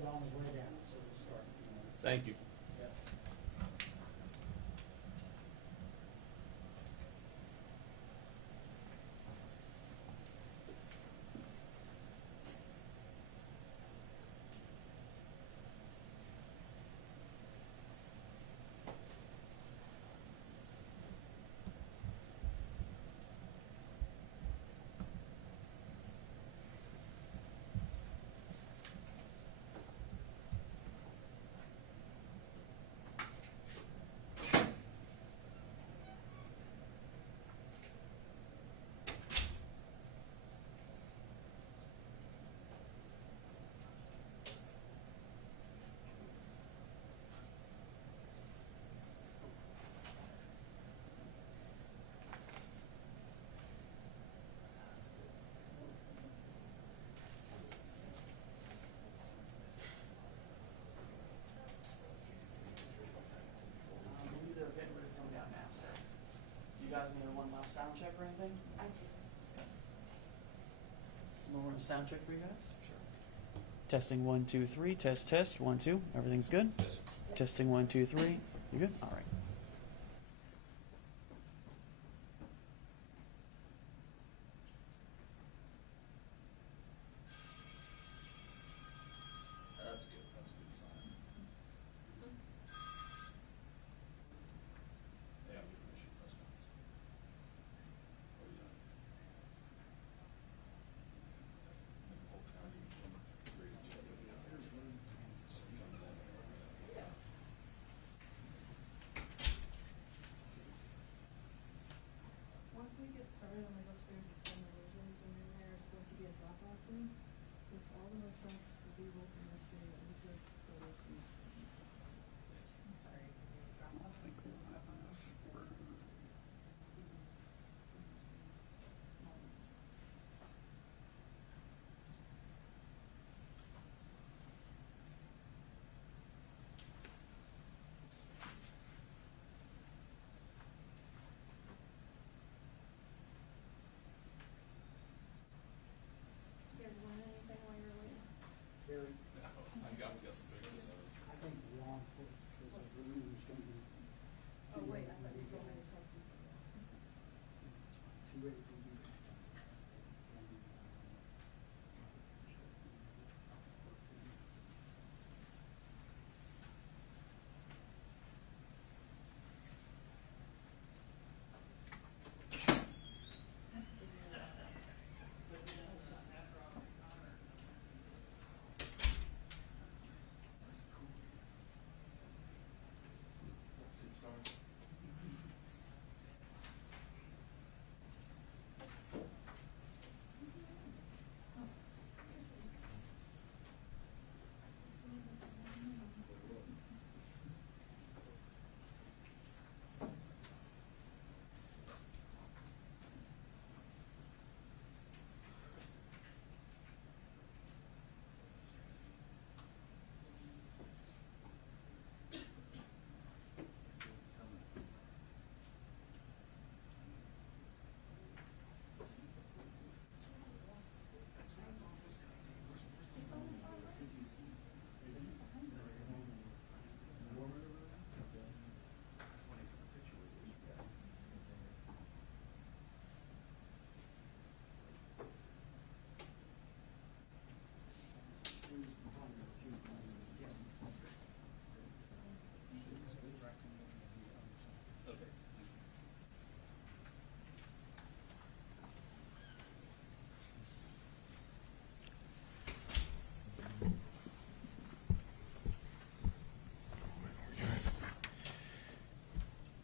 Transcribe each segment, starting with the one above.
started on his way down, so we'll start. Thank you. Yes. They're getting ready to come down now, so. Do you guys need one last sound check or anything? I do. We'll run a sound check for you guys. Sure. Testing 1, 2, 3. Test, test. 1, 2. Everything's good? Yes. Testing 1, 2, 3. You good? All right. That's good. That's a good sign. Yeah, I'm giving issue press conference. Oh, yeah. Polk County, Grady Judd, Once we get started, I'm gonna go upstairs and send the resolution in there. It's going to be a drop-off room with all the electronics to be able to yesterday that we took for the. I'm sorry. You guys want anything while you're waiting? Gary, I got some pictures of it. I think law enforcement, because I believe there's gonna be. Oh, wait, I thought you told me to talk to you. Two ways to do it.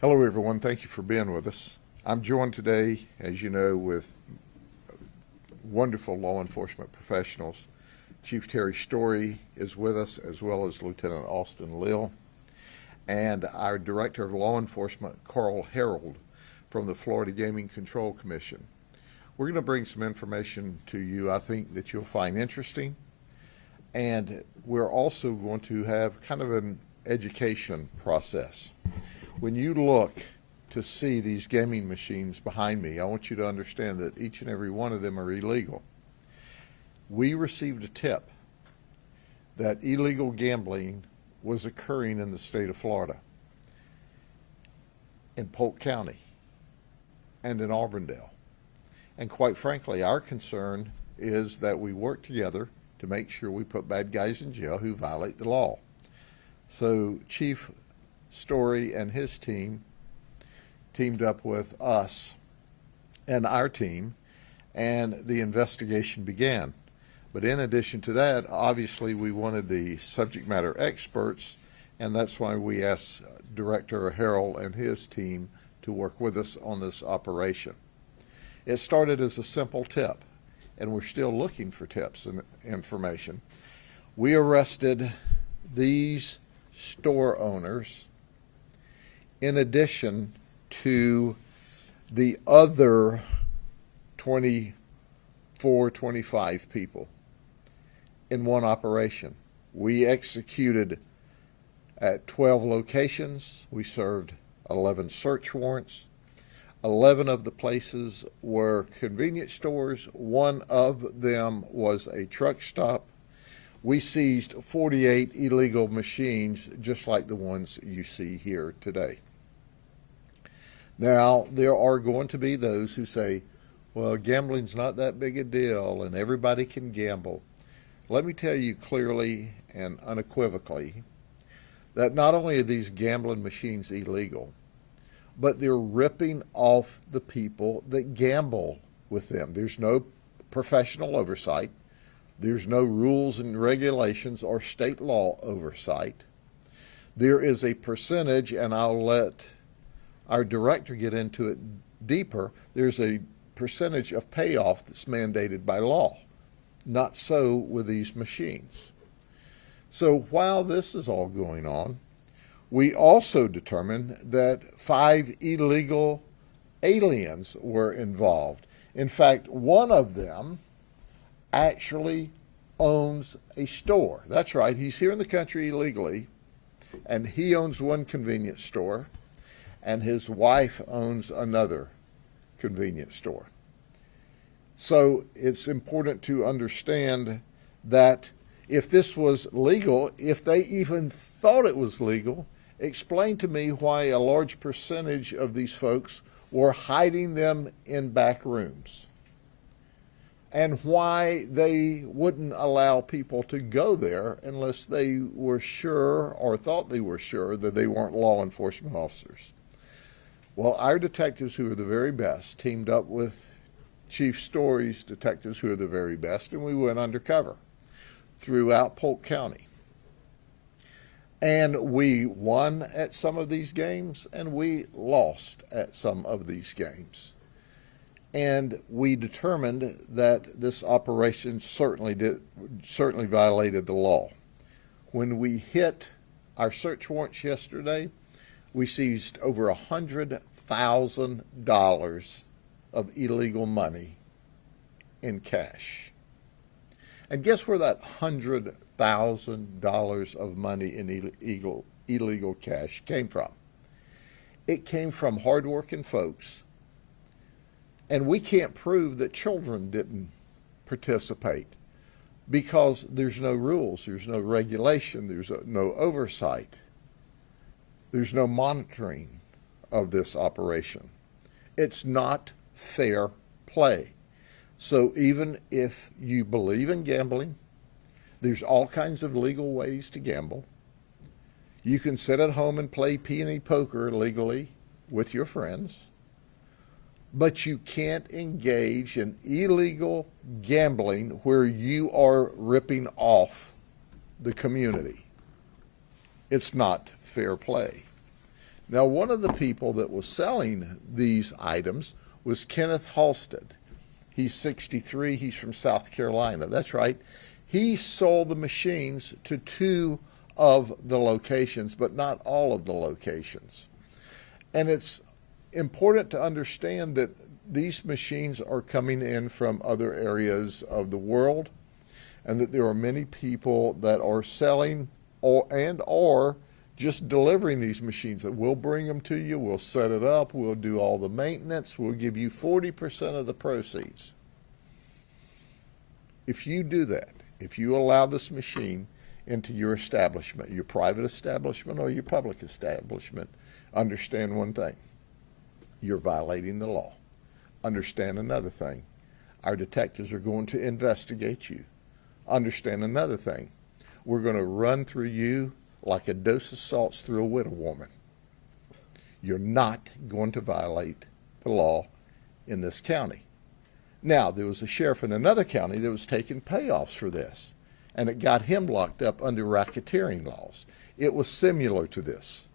Hello, everyone. Thank you for being with us. I'm joined today, as you know, with wonderful law enforcement professionals. Chief Terry Story is with us, as well as Lieutenant Austin Lill, and our Director of Law Enforcement, Carl Harold, from the Florida Gaming Control Commission. We're going to bring some information to you I think that you'll find interesting, and we're also going to have kind of an education process. When you look to see these gaming machines behind me, I want you to understand that each and every one of them are illegal. We received a tip that illegal gambling was occurring in the state of Florida, in Polk County, and in Auburndale. And quite frankly, our concern is that we work together to make sure we put bad guys in jail who violate the law. So Chief Story and his team teamed up with us and our team, and the investigation began. But in addition to that, obviously we wanted the subject matter experts, and that's why we asked Director Harrell and his team to work with us on this operation. It started as a simple tip, and we're still looking for tips and information. We arrested these store owners in addition to the other 24, 25 people in one operation. We executed at 12 locations. We served 11 search warrants. 11 of the places were convenience stores. One of them was a truck stop. We seized 48 illegal machines, just like the ones you see here today. Now, there are going to be those who say, well, gambling's not that big a deal and everybody can gamble. Let me tell you clearly and unequivocally that not only are these gambling machines illegal, but they're ripping off the people that gamble with them. There's no professional oversight. There's no rules and regulations or state law oversight. There is a percentage, and I'll let our director get into it deeper, there's a percentage of payoff that's mandated by law. Not so with these machines. So while this is all going on, we also determined that 5 illegal aliens were involved. In fact, one of them actually owns a store. That's right, he's here in the country illegally, and he owns one convenience store, and his wife owns another convenience store. So it's important to understand that if this was legal, if they even thought it was legal, explain to me why a large percentage of these folks were hiding them in back rooms, and why they wouldn't allow people to go there unless they were sure or thought they were sure that they weren't law enforcement officers. Well, our detectives, who are the very best, teamed up with Chief Story's detectives, who are the very best, and we went undercover throughout Polk County. And we won at some of these games, and we lost at some of these games. And we determined that this operation certainly violated the law. When we hit our search warrants yesterday, we seized over $100,000 of illegal money in cash. And guess where that $100,000 of money in illegal cash came from? It came from hardworking folks. And we can't prove that children didn't participate because there's no rules, there's no regulation, there's no oversight, there's no monitoring of this operation. It's not fair play. So even if you believe in gambling, there's all kinds of legal ways to gamble. You can sit at home and play penny poker legally with your friends, but you can't engage in illegal gambling where you are ripping off the community. It's not fair play. Now, one of the people that was selling these items was Kenneth Halstead. He's 63. He's from South Carolina. That's right. He sold the machines to 2 of the locations, but not all of the locations. And it's important to understand that these machines are coming in from other areas of the world, and that there are many people that are selling or just delivering these machines. We'll bring them to you, we'll set it up, we'll do all the maintenance, we'll give you 40% of the proceeds. If you do that, if you allow this machine into your establishment, your private establishment or your public establishment, understand one thing: you're violating the law. Understand another thing: our detectives are going to investigate you. Understand another thing: we're going to run through you like a dose of salts through a widow woman. You're not going to violate the law in this county. Now, there was a sheriff in another county that was taking payoffs for this, and it got him locked up under racketeering laws. It was similar to this.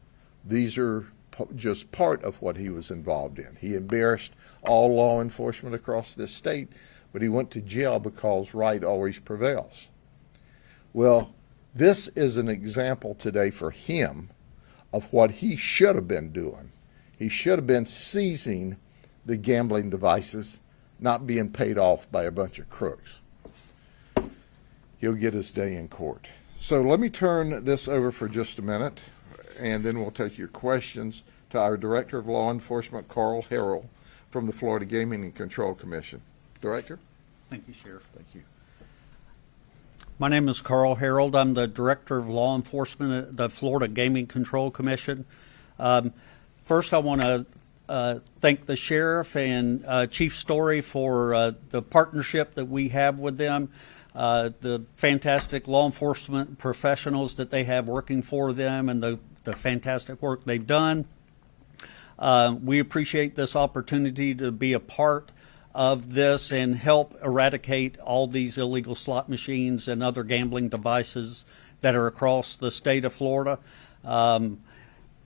These are just part of what he was involved in. He embarrassed all law enforcement across this state, but he went to jail because right always prevails. Well, this is an example today for him of what he should have been doing. He should have been seizing the gambling devices, not being paid off by a bunch of crooks. He'll get his day in court. So let me turn this over for just a minute, and then we'll take your questions to our Director of Law Enforcement, Carl Harrell, from the Florida Gaming and Control Commission. Director? Thank you, Sheriff. Thank you. My name is Carl Harold. I'm the Director of Law Enforcement at the Florida Gaming Control Commission. First, I want to thank the Sheriff and Chief Story for the partnership that we have with them, the fantastic law enforcement professionals that they have working for them, and the fantastic work they've done. We appreciate this opportunity to be a part of this and help eradicate all these illegal slot machines and other gambling devices that are across the state of Florida.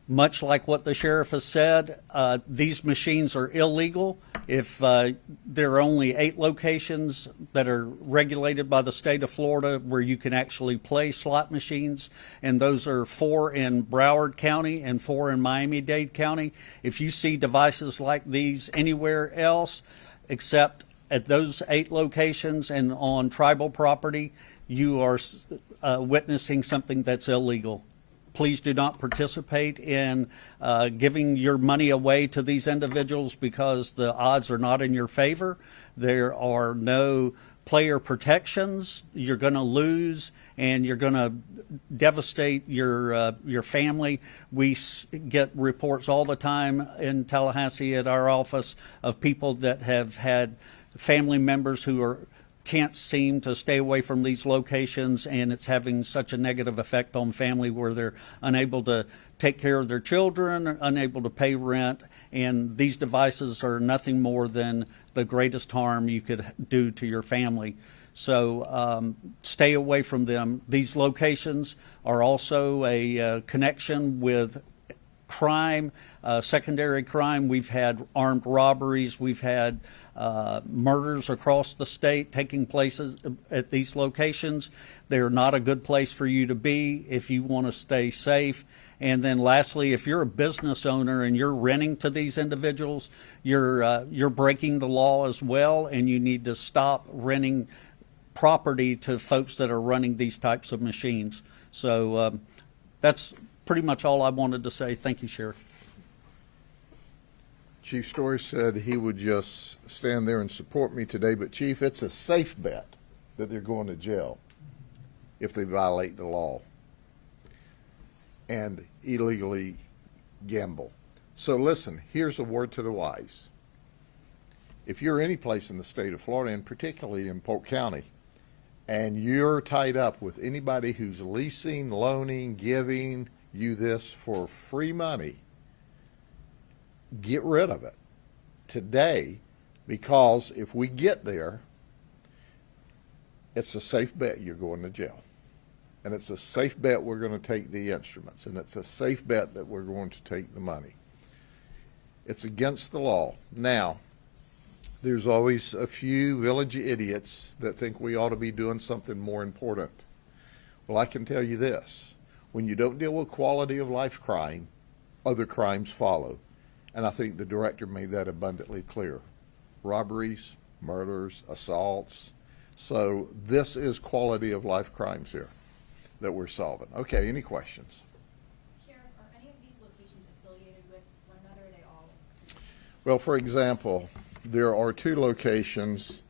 Much like what the sheriff has said, these machines are illegal. If there are only 8 locations that are regulated by the state of Florida where you can actually play slot machines, and those are 4 in Broward County and 4 in Miami-Dade County. If you see devices like these anywhere else except at those 8 locations and on tribal property, you are witnessing something that's illegal. Please do not participate in giving your money away to these individuals because the odds are not in your favor. There are no player protections. You're going to lose, and you're going to devastate your family. We get reports all the time in Tallahassee at our office of people that have had family members who can't seem to stay away from these locations, and it's having such a negative effect on family where they're unable to take care of their children, unable to pay rent, and these devices are nothing more than the greatest harm you could do to your family. So stay away from them. These locations are also a connection with crime, secondary crime. We've had armed robberies. We've had murders across the state taking place at these locations. They're not a good place for you to be if you want to stay safe. And then lastly, if you're a business owner and you're renting to these individuals, you're breaking the law as well, and you need to stop renting property to folks that are running these types of machines. So that's pretty much all I wanted to say. Thank you, Sheriff. Chief Story said he would just stand there and support me today, but Chief, it's a safe bet that they're going to jail if they violate the law and illegally gamble. So listen, here's a word to the wise. If you're any place in the state of Florida, and particularly in Polk County, and you're tied up with anybody who's leasing, loaning, giving you this for free money, get rid of it today, because if we get there, it's a safe bet you're going to jail. And it's a safe bet we're going to take the instruments. And it's a safe bet that we're going to take the money. It's against the law. Now, there's always a few village idiots that think we ought to be doing something more important. Well, I can tell you this. When you don't deal with quality of life crime, other crimes follow. And I think the director made that abundantly clear. Robberies, murders, assaults. So this is quality of life crimes here that we're solving. Okay, any questions? Sheriff, are any of these locations affiliated with one another, or are they all? Well, for example, there are 2 locations,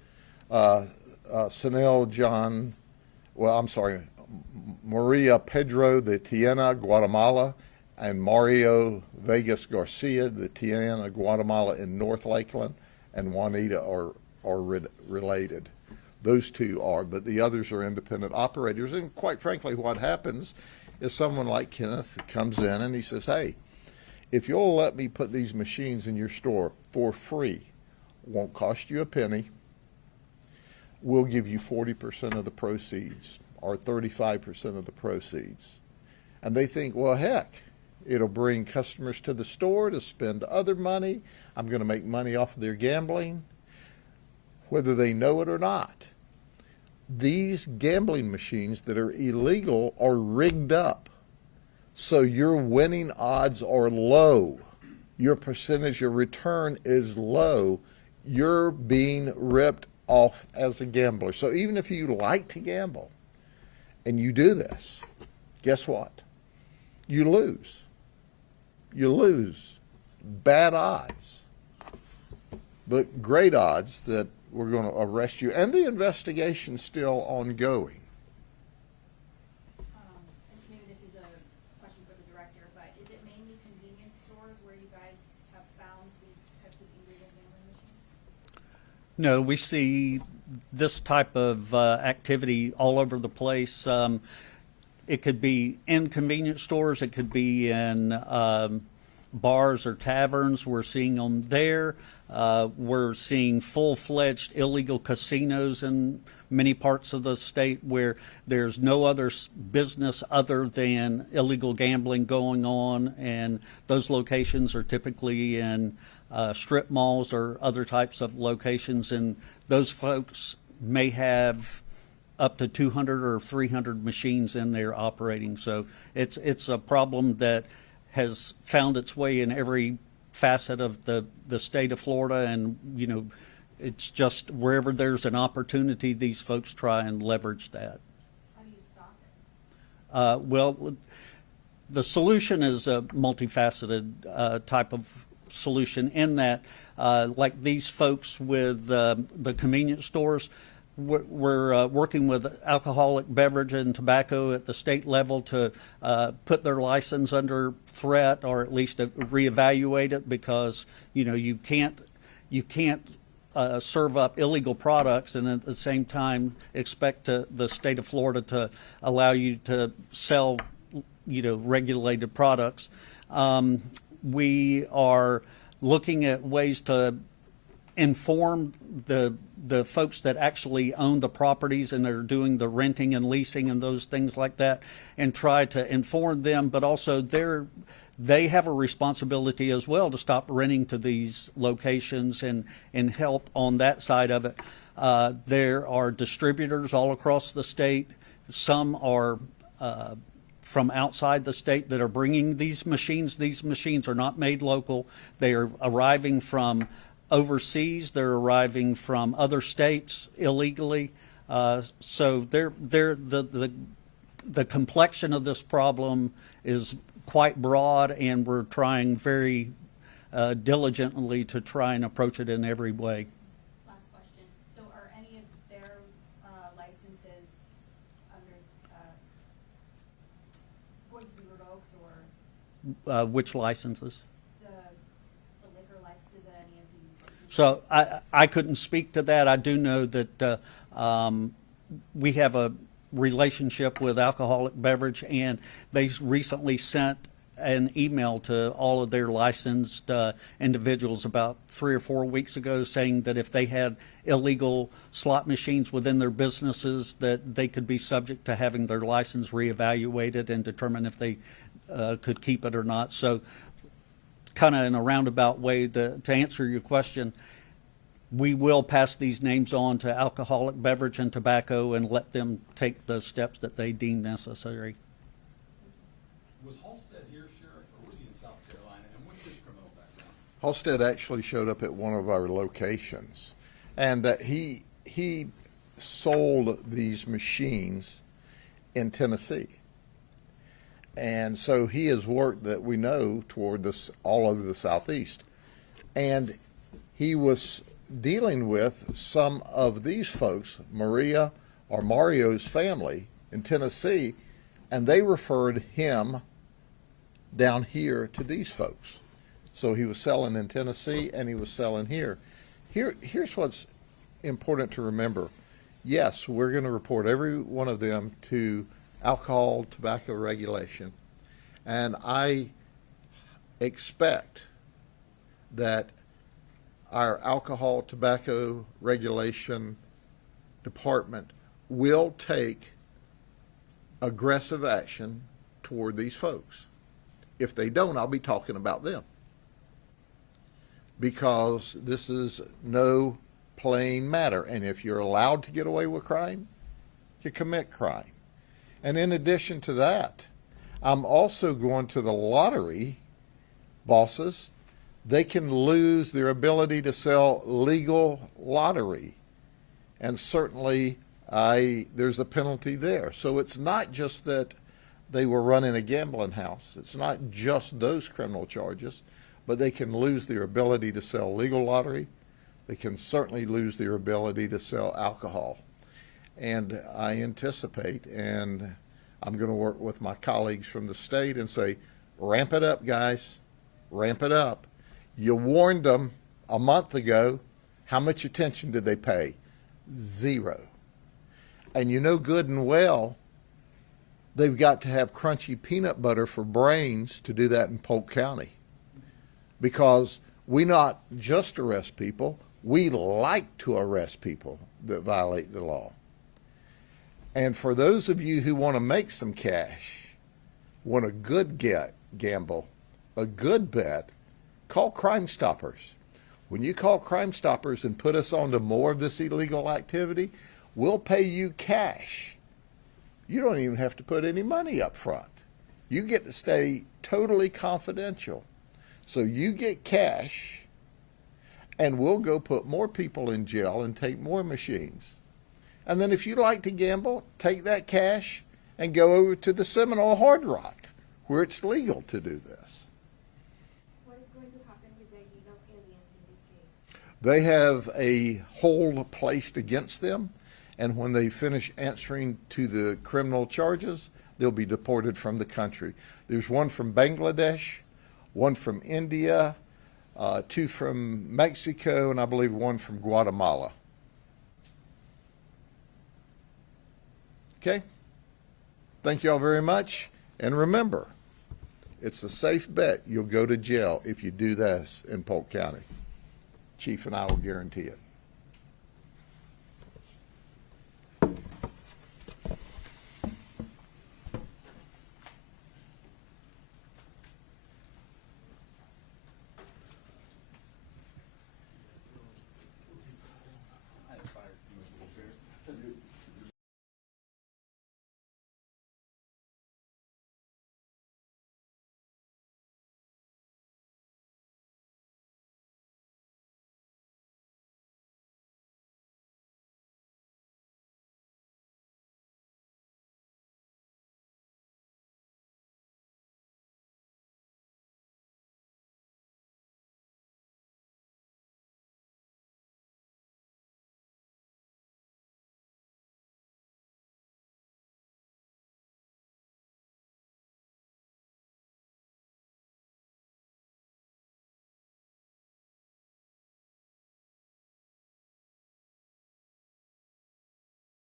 Maria Pedro de Tiena, Guatemala, and Mario Vegas Garcia de Tiena, Guatemala in North Lakeland, and Juanita are related. Those two are, but the others are independent operators. And quite frankly, what happens is someone like Kenneth comes in and he says, hey, if you'll let me put these machines in your store for free, won't cost you a penny, we'll give you 40% of the proceeds or 35% of the proceeds. And they think, well, heck, it'll bring customers to the store to spend other money. I'm going to make money off of their gambling, whether they know it or not. These gambling machines that are illegal are rigged up, so your winning odds are low. Your percentage of return is low. You're being ripped off as a gambler. So even if you like to gamble and you do this, guess what? You lose. You lose. Bad odds, but great odds that we're going to arrest you. And the investigation's still ongoing. And maybe this is a question for the director, but is it mainly convenience stores where you guys have found these types of illegal gambling machines? No, we see this type of activity all over the place. It could be in convenience stores. It could be in bars or taverns. We're seeing them there. We're seeing full-fledged illegal casinos in many parts of the state where there's no other business other than illegal gambling going on, and those locations are typically in strip malls or other types of locations, and those folks may have up to 200 or 300 machines in there operating. So it's a problem that has found its way in every facet of the state of Florida, and it's just wherever there's an opportunity, these folks try and leverage that. How do you stop it? Well, the solution is a multifaceted type of solution in that, like these folks with the convenience stores, we're working with alcoholic beverage and tobacco at the state level to put their license under threat, or at least to reevaluate it, because you can't serve up illegal products and at the same time expect the state of Florida to allow you to sell regulated products. We are looking at ways to inform the folks that actually own the properties and are doing the renting and leasing and those things like that, and try to inform them, but also they have a responsibility as well to stop renting to these locations and help on that side of it. There are distributors all across the state. Some are from outside the state that are bringing these machines. These machines are not made local. They are arriving from overseas. They're arriving from other states illegally. So the complexion of this problem is quite broad, and we're trying very diligently to try and approach it in every way. Last question. So are any of their licenses going to be revoked, or Which licenses? the liquor licenses at any of these locations? So I couldn't speak to that. I do know that we have a relationship with alcoholic beverage, and they recently sent an email to all of their licensed individuals about 3 or 4 weeks ago, saying that if they had illegal slot machines within their businesses, that they could be subject to having their license reevaluated and determine if they could keep it or not. So kind of in a roundabout way, to answer your question, we will pass these names on to alcoholic beverage and tobacco and let them take the steps that they deem necessary. Was Halstead here, Sheriff, or was he in South Carolina? And what's his criminal background? Halstead actually showed up at one of our locations, and that he sold these machines in Tennessee. And so he has worked, that we know, toward this all over the Southeast. And he was dealing with some of these folks, Maria or Mario's family, in Tennessee, and they referred him down here to these folks. So he was selling in Tennessee and he was selling here. Here's what's important to remember. Yes, we're going to report every one of them to alcohol, tobacco regulation, and I expect that our alcohol, tobacco regulation department will take aggressive action toward these folks. If they don't, I'll be talking about them, because this is no playing matter. And if you're allowed to get away with crime, you commit crime. And in addition to that, I'm also going to the lottery bosses. They can lose their ability to sell legal lottery. And certainly there's a penalty there. So it's not just that they were running a gambling house. It's not just those criminal charges, but they can lose their ability to sell legal lottery. They can certainly lose their ability to sell alcohol. And I anticipate, and I'm going to work with my colleagues from the state and say, ramp it up, guys, ramp it up. You warned them a month ago. How much attention did they pay? Zero. And you know good and well, they've got to have crunchy peanut butter for brains to do that in Polk County. Because we not just arrest people, we like to arrest people that violate the law. And for those of you who want to make some cash, want a good gamble, a good bet, call Crime Stoppers. When you call Crime Stoppers and put us onto more of this illegal activity, we'll pay you cash. You don't even have to put any money up front. You get to stay totally confidential. So you get cash, and we'll go put more people in jail and take more machines. And then if you like to gamble, take that cash and go over to the Seminole Hard Rock, where it's legal to do this. What is going to happen with the illegal aliens in this case? They have a hold placed against them, and when they finish answering to the criminal charges, they'll be deported from the country. There's one from Bangladesh, one from India, 2 from Mexico, and I believe 1 from Guatemala. Okay? Thank you all very much. And remember, it's a safe bet you'll go to jail if you do this in Polk County. Chief and I will guarantee it.